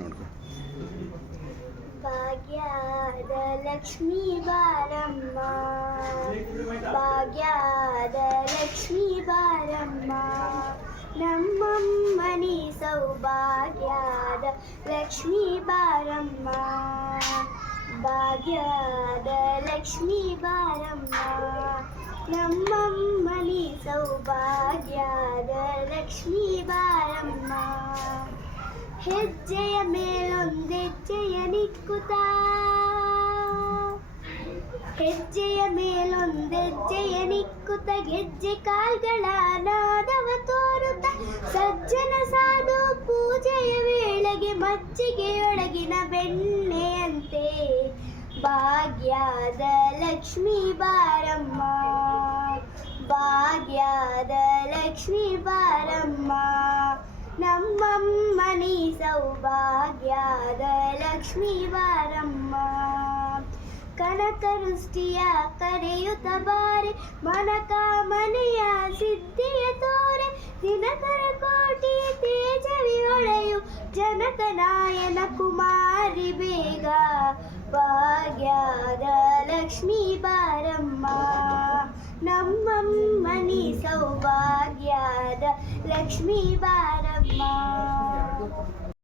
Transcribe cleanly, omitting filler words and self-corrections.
ನೋಡ್ಕೊ. ಭಾಗ್ಯದ ಲಕ್ಷ್ಮೀ ಬಾರಮ್ಮ, ಭಾಗ್ಯದ ಲಕ್ಷ್ಮೀ ಬಾರಮ್ಮ, ನಮ್ಮಮ್ಮನಿ ಸೌಭಾಗ್ಯದ ಲಕ್ಷ್ಮೀ ಬಾರಮ್ಮ, ಭಾಗ್ಯದ ಲಕ್ಷ್ಮೀ ಬಾರಮ್ಮ, ನಮ್ಮಮ್ಮನಿ ಸೌಭಾಗ್ಯದ ಲಕ್ಷ್ಮೀ ಬಾರಮ್ಮ. ಹೆಜ್ಜೆಯ ಮೇಲೊಂದೆಜ್ಜೆಯ ನಿಕ್ಕುತ್ತ, ಹೆಜ್ಜೆಯ ಮೇಲೊಂದೆಜ್ಜೆಯ ನಿಕ್ಕುತ್ತ, ಗೆಜ್ಜೆ ಕಾಲ್ಗಳ ನಾದವ ತೋರುತ್ತ, ಸಜ್ಜನ ಸಾಧು ಪೂಜೆಯ ವೇಳೆಗೆ ಮಜ್ಜಿಗೆಯೊಳಗಿನ ಬೆಣ್ಣೆಯಂತೆ ಭಾಗ್ಯದ ಲಕ್ಷ್ಮೀ ಬಾರಮ್ಮ, ಭಾಗ್ಯದ ಲಕ್ಷ್ಮೀ ಬಾರಮ್ಮ, ನಮ್ಮಮ್ಮನಿ ಸೌಭಾಗ್ಯದ ಲಕ್ಷ್ಮೀ ಬಾರಮ್ಮ. ಕನಕವೃಷ್ಟಿಯ ಕರೆಯುತ್ತ ಬಾರೆ, ಮನಕಾಮನೆಯ ಸಿದ್ಧಿಯ ತೋರೆ, ದಿನಕರ ಕೋಟಿ ತೇಜವಿ ಹೊಳೆಯು ಜನಕನಾಯನ ಕುಮಾರಿ ಬೇಗ, ಭಾಗ್ಯದ ಲಕ್ಷ್ಮೀ ಬಾರಮ್ಮ, ನಮ್ಮಮ್ಮನಿ ಸೌಭಾಗ್ಯದ ಲಕ್ಷ್ಮೀ ಬಾರಮ್ಮ.